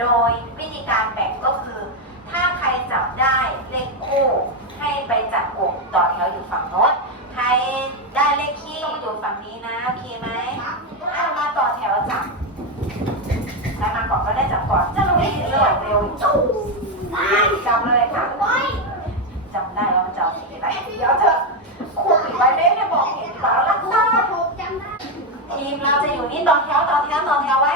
โดยวิธีการแบ่งก็คือ ถ้าใครจับได้เลขคู่ให้ไปจับกลุ่มต่อแถวอยู่ฝั่งโน้นใครได้เลขคี่อยู่ฝั่งนี้นะโอเคไหมอะมาต่อแถวจับใครมาก่อนก็ได้จับก่อนจะรู้เร็วเร็วจำเลยค่ะจำได้แล้วมันจะเอาสีอะไรเดี๋ยวเถอะครูปิดไว้ไม่ได้บอกเห็นแล้วลักษณะทีมเราจะอยู่นี่ต่อแถวต่อแถวต่อแถวไว้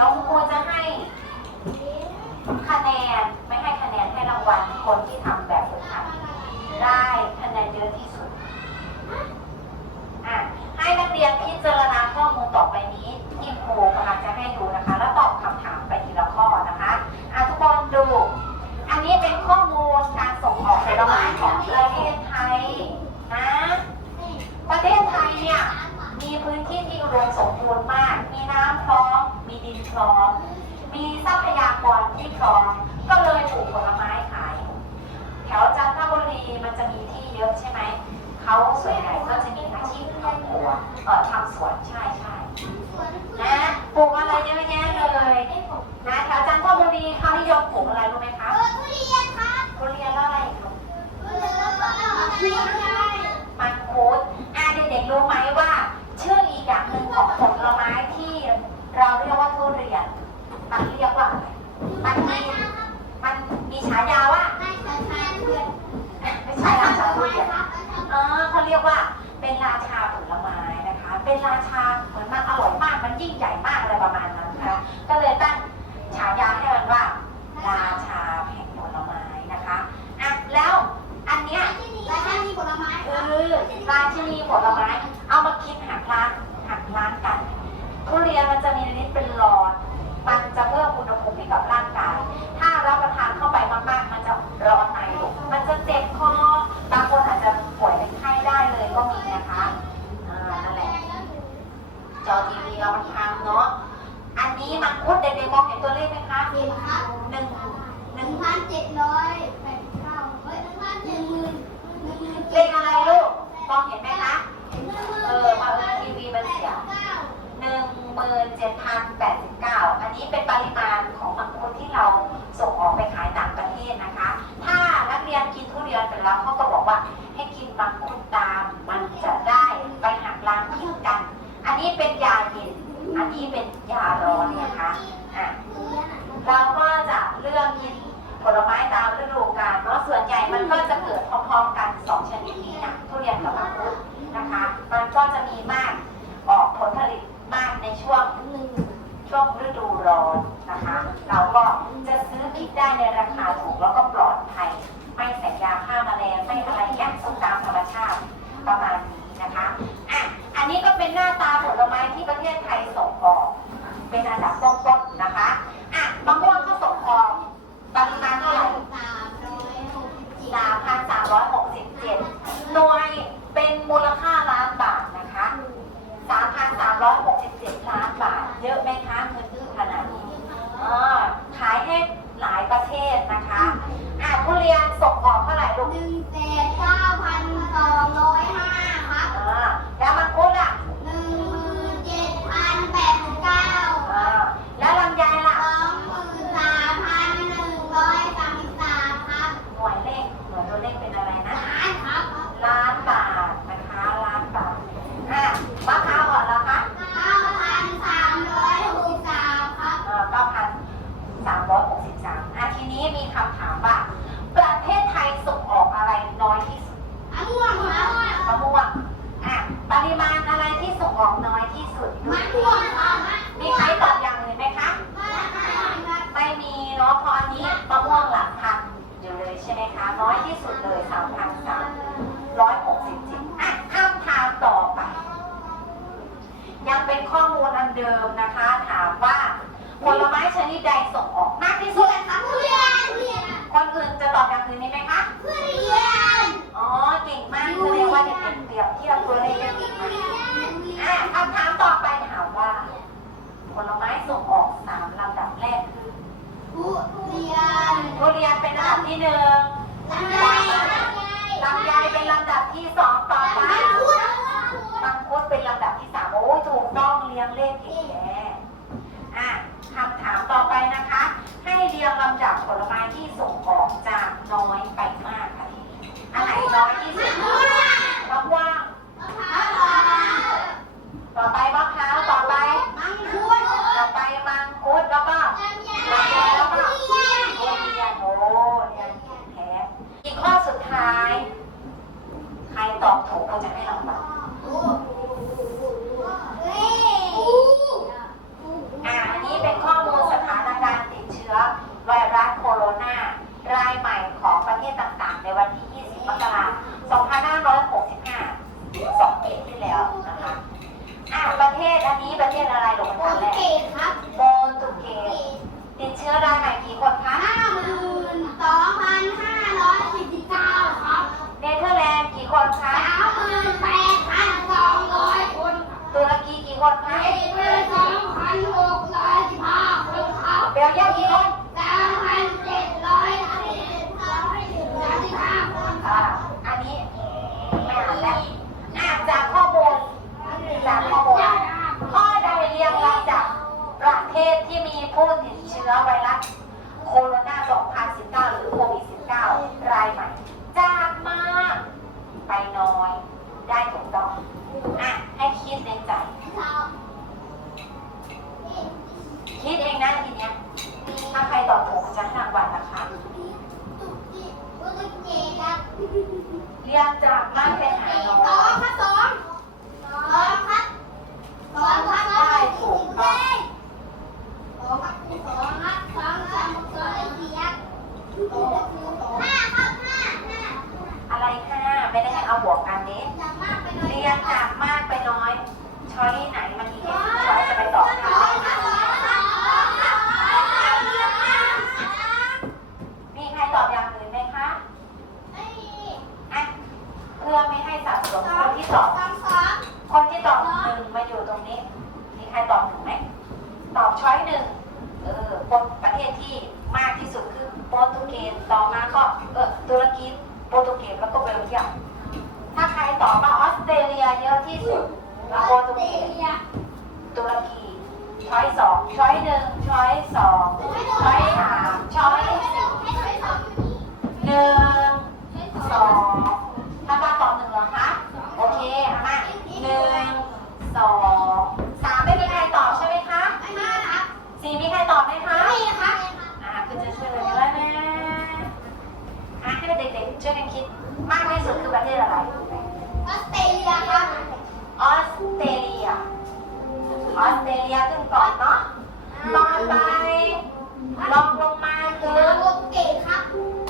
ดี๋ยวครูจะให้คะแนนไม่ให้คะแนนให้รางวัลคนที่ทำแบบฝึกหัดได้คะแนนเยอะที่สุดอะให้นักเรียนพิจารณาข้อมูลต่อไปนี้ที่ครูกำลังจะให้ดูนะคะ แล้วตอบคำถามไปทีละข้อนะคะอะทุกคนดู อันนี้เป็นข้อมูลการส่งออกผลไม้ของประเทศไทยนะประเทศไทยเนี่ยมีพื้นที่ที่อุดมสมบูรณ์มากมีน้ำพร้อมมี ดินพร้อม มีทรัพยากรที่พร้อม ก็เลยปลูกผลไม้ขาย แถวจันทบุรีมันจะมีที่เยอะใช่ไหม เขาส่วนใหญ่ก็จะมีอาชีพทำครัวเอ่อทำสวนใช่ใช่นะปลูกอะไรเยอะแยะเลยนะแถวจันทบุรีเขานิยมปลูกอะไรรู้ไหมคะทุเรียนแล้วอะไรครับมังคุดอะเด็กๆรู้ไหมว่า ชื่ออีกอย่างหนึ่งของผล เราเรียกว่าทุเรียน มันเรียกว่าอะไรฉายาว่าให้ฉันทานเพื่อนไม่ใช่ราชาทุเรียนเออเขาเรียกว่าเป็นราชาผลไม้นะคะ เป็นราชาเหมือนมันอร่อยมาก มันยิ่งใหญ่มากอะไรประมาณนั้นนะคะ ก็เลยตั้งฉายาให้มันว่า ราชาแห่งผลไม้นะคะอะแล้วอันเนี้ยราชามีผลไม้เออราชินีผลไม้ 7,089 อันนี้เป็นปริมาณของมังคุดที่เราส่งออกไปขายต่างประเทศนะคะ ถ้านักเรียนกินทุเรียนเสร็จแล้วเขาก็บอกว่าให้กินมังคุดตาม มันจะได้ไปหักล้างเคิ้วกัน อันนี้เป็นยาเย็น อันนี้เป็นยาร้อนนะคะอะเราก็จะเลือกกินผลไม้ตามฤดูกาลเนาะส่วนใหญ่มันก็จะเกิดพร้อมๆกันสองชนิดนี้นะทุเรียนกับมังคุดนะคะ มันก็จะมีมากออกผลผลิตมากในช่วง ช่วงฤดูร้อนนะคะ เราก็จะซื้อกิกได้ในราคาถูกแล้วก็ปลอดภัย ไม่ใส่ยาฆ่าแมลงไม่อะไรแยกสุกตามธรรมชาติประมาณนี้นะคะอะอันนี้ก็เป็นหน้าตาผลไม้ที่ประเทศไทยส่งออก เป็นอันดับต้นๆนะคะอะมะม่วงก็ส่งออกปริมาณเท่าไหร่ 3,367 หน่วยเป็นมูลค่าล้านบาทนะคะ 3,367 ล้านบาท เยอะไหมคะเงินถึงขนาดนี้เออขายให้หลายประเทศนะคะอะทุเรียนส่งออกเท่าไหร่ลูก หนึ่งแสนเก้าพันสองร้อยห้าครับ อ่าแล้วมังคุดอะ หนึ่งหมื่นเจ็ดพันแปดสิบเก้า อ่าแล้วลำไยล่ะ สองหมื่นสามพันหนึ่งร้อยสามสิบสามครับ หน่วยเลขหน่วยตัวเลขเป็นอะไรนะ ล้านครับ ล้านบาทนะคะล้านบาทอะมะพร้าวอ่อนละคะ เก้าพันสามร้อยหกสิบสามครับ เอ่อ9,363อะทีนี้มีคำถามว่า ประเทศไทยส่งออกอะไรน้อยที่สุด มะม่วงครับ มะม่วงอะปริมาณอะไรที่ส่งออกน้อยที่สุด มะม่วงครับ มีใครตอบอย่างอื่นไหมคะ ไม่มีเนาะเพราะอันนี้มะม่วงหลักพันอยู่เลยใช่ไหมคะ น้อยที่สุดเลย3,367อะคำถามต่อไป ยังเป็นข้อมูลอันเดิมนะคะ ถามว่า ผลไม้ชนิดใดส่งออกมากที่สุดทุเรียนทุเรียนคนอื่นจะตอบอย่างอื่นนี้ไหมคะ ทุเรียน อ๋อ เก่งมากแสดงว่าเด็กๆเปรียบเทียบตัวเลขได้ดีมากอะคำถามต่อไปถามว่า ผลไม้ส่งออกสามลำดับแรกคือทุเรียนทุเรียนเป็นลำดับที่หนึ่งลำไยลำไยเป็นลำดับที่สองต่อไปมังคุดมังคุดเป็นลำดับที่สามโอ้ยถูกต้องเรียงเลขเก่งแน่อะ คำถามต่อไปนะคะ ให้เรียงลำดับผลไม้ที่ส่งออกจากน้อยไปมากค่ะอันไหนน้อยที่สุดมะม่วงต่อไปมะพร้าวต่อไปมังคุดต่อไปมังคุดแล้วก็ลำไยแล้วก็ทุเรียนโอ้เรียนเก่งแท้อีกข้อสุดท้าย ใครตอบถูกก็จะให้รางวัล อ่าอันนี้เป็นข้อมูลสถานการณ์ติดเชื้อไวรัสโคโรนารายใหม่ของประเทศต่างๆ ในวันที่ 20 มกราคม 2565 สองปีที่แล้วนะคะ อ่าประเทศอันนี้ประเทศอะไรหลง โป ทาร ง ตุ แร เก ก สครับ โปรตุเกสติดเชื้อรายใหม่กี่คนคะ ห้าหมื่นสองพันห้าร้อยสี่สิบเก้าครับ เนเธอร์แลนด์กี่คนคะ สามหมื่นแปดพันสองร้อยคนครับ ตุรกีกี่คนคะ เจ็ดหมื่นสองพันหกร้อยสิบห้าคนครับ เบลเยียมกี่คน สามพันเจ็ดร้อยสี่สิบห้าคนค อ่า รับ อันนี้ไม่อ่านแล้วอ่านจากข้อมูลจากข้อมูล ข้อใดเรียงลำดับประเทศที่มี ผู้ติดเชื้อไวรัสโคโรนา 2019 หรือโควิด -19 รายใหม่ จากมากไปน้อย ได้ถูกต้อง อะ ให้คิดในใจ คิดเองนะทีเนี้ย มี กี่ช้อยจะไปตอบคะมีใครตอบอย่างอื่นไหมคะอะเพื่อไม่ให้สับสนคนที่ตอบ คนที่ตอบ หนึ่งมาอยู่ตรงนี้ มีใครตอบหนึ่งไหม ตอบช้อยหนึ่งเออประเทศที่มากที่สุดคือโปรตุเกส ต่อมาก็เออตุรกี โปรตุเกสแล้วก็เบลเยียม ถ้าใครตอบมาออสเตรเลียเยอะที่สุดแล้วโปรตุเกสตุรกี ช้อยสองช้อยหนึ่งช้อยสองช้อยสามช้อยสี่หนึ่งสองถ้ามาตอบหนึ่งเหรอคะ โอเคเอามาหนึ่ง สองสามไม่มีใครตอบใช่ไหมคะสี่มีใครตอบไหมคะอ่าคุณจะช่วยเลยแล้วนะอะให้เด็กๆช่วยกันคิดมากที่สุดคือประเทศอะไรออสเตรเลียออสเตรเลียขึ้นก่อนเนาะต่อไปลองลงมาคือ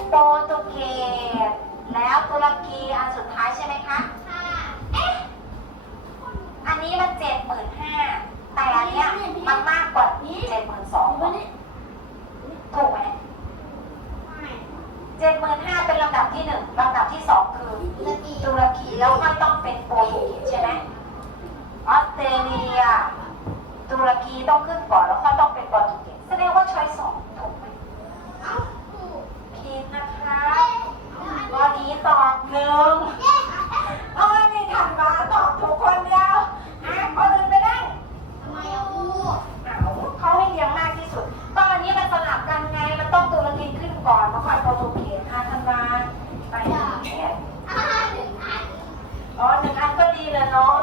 โปรตุเกสแล้วตุรกีอันสุดท้ายใช่ไหมคะ เอ๊ะ อันนี้มันเจ็ด หมื่นห้าแต่อันเนี้ยมันมากกว่าเจ็ดหมื่นสองถูกไหมเจ็ดหมื่นห้าเป็นลำดับที่หนึ่งลำดับที่สองคือตุรกีแล้วค่อยต้องเป็นโปรตุเกสใช่ไหมออสเตรเลียตุรกีต้องขึ้นก่อนแล้วค่อยต้องเป็นโปรตุเกสแสดงว่าช้อยสองถูกไหมผิดนะคะข้อนี้ตอบหนึ่งโอ้ยมีถันมาตอบถูกคนเดียวอะคนอื่นไปได้อ้าวเขาให้เลี้ยงมากที่สุด ตอนนี้มันสลับกันไง มันต้องตุรกีขึ้นก่อนมาคอยโปรตุเกสค่ะธันวาไปเนี่ยอ๋อหนึ่งอันก็ดี เนาะ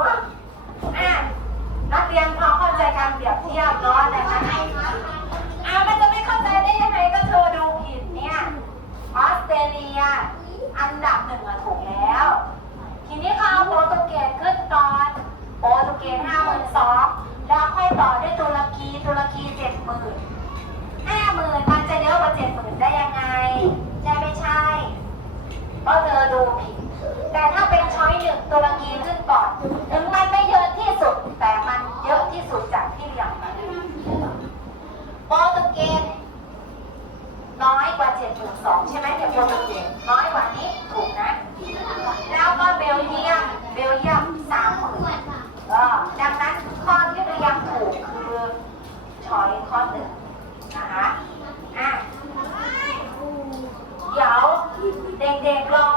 อะนักเรียนพอเข้าใจการเปรียบเทียบเนาะนะคะอ้าวมันจะไม่เข้าใจได้ยังไงก็เธอดูผิดเนี่ยออสเตรเลีย อันดับหนึ่งอะถูกแล้ว ทีนี้เขาเอาโปรตุเกสขึ้นก่อนโปรตุเกสห้าหมื่นสองแล้วค่อยต่อด้วยตุรกีตุรกีเจ็ดหมื่นห้าหมื่นมันจะเยอะกว่าเจ็ดหมื่นได้ยังไงใช่ไม่ใช่เพราะเธอดูผิดแต่ถ้าเป็นช้อยหนึ่งตุรกีขึ้นก่อน ถึงมันไม่เยอะที่สุด แต่มันเยอะที่สุดจากที่เรียงมาโปรตุ เกสน้อยกว่า 7.2 ใช่ไหมเดี๋ยวโปรตุเกสน้อยกว่านี้ถูกนะ แล้วก็เบลเยียม เบลเยียมสามหมื่นเออดังนั้นข้อที่เรียงถูกคือช้อยข้อหนึ่งนะคะอะเดี๋ยวเด็กๆลอง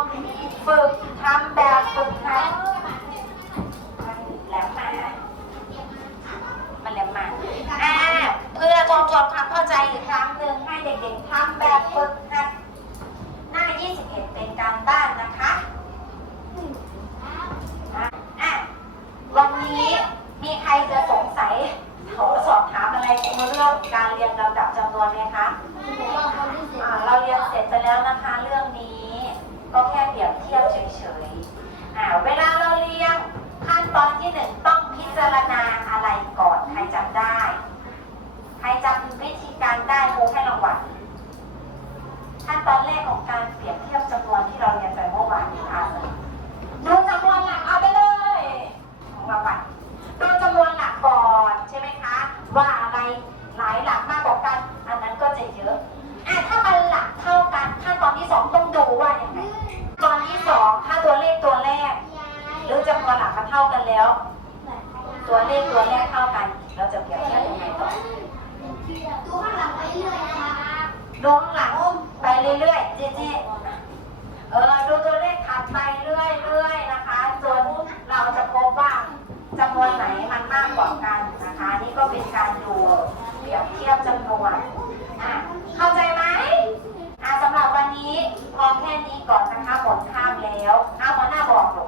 ฝึกทำแบบฝึกหัดมันแหลมมา มันแหลมมาอ่าเพื่อทบทวนความเข้าใจอีกครั้งหนึ่งให้เด็กๆทำแบบฝึกหัด หน้า 21 เป็นการบ้านนะคะอะอะวันนี้มีใครจะสงสัยขอสอบถามอะไรในเรื่องการเรียงลำดับจำนวนไหมคะ อ่าเราเรียนเสร็จไปแล้วนะคะเรื่องนี้ ก็แค่เปรียบเทียบเฉยๆอ่าเวลาเราเรียงขั้นตอนที่หนึ่งต้องพิจารณาอะไรก่อนใครจำได้ ใครจำวิธีการได้ครูให้รางวัลขั้นตอนแรกของการเปรียบเทียบจำนวนที่เราเรียนไปเมื่อวานนี้ค่ะดูจำนวนหลักเอาไปเลยของรางวัลดูจำนวนหลักก่อนใช่ไหมคะ ว่าอะไรหลายหลักมากกว่ากัน อันนั้นก็จะเยอะ อะถ้ามันหลักเท่ากันขั้นตอนที่สองต้องดูว่าอย่างไรตอนที่สองถ้าตัวเลขตัวแรก หรือจำนวนหลักมันเท่ากันแล้ว ตัวเลขตัวแรกเท่ากัน เราจะเปรียบเทียบยังไงต่อ ดูข้างหลังไปเรื่อยๆเจ๊ๆเออดูตัวเลขถัดไปเรื่อยๆนะคะ จนเราจะพบว่าจำนวนไหนมันมากกว่ากันนะคะ นี่ก็เป็นการดูเปรียบเทียบจำนวนอะเข้าใจไหมอะสำหรับวันนี้พอแค่นี้ก่อนนะคะหมดข้ามแล้วเอาหัวหน้าบอกหนู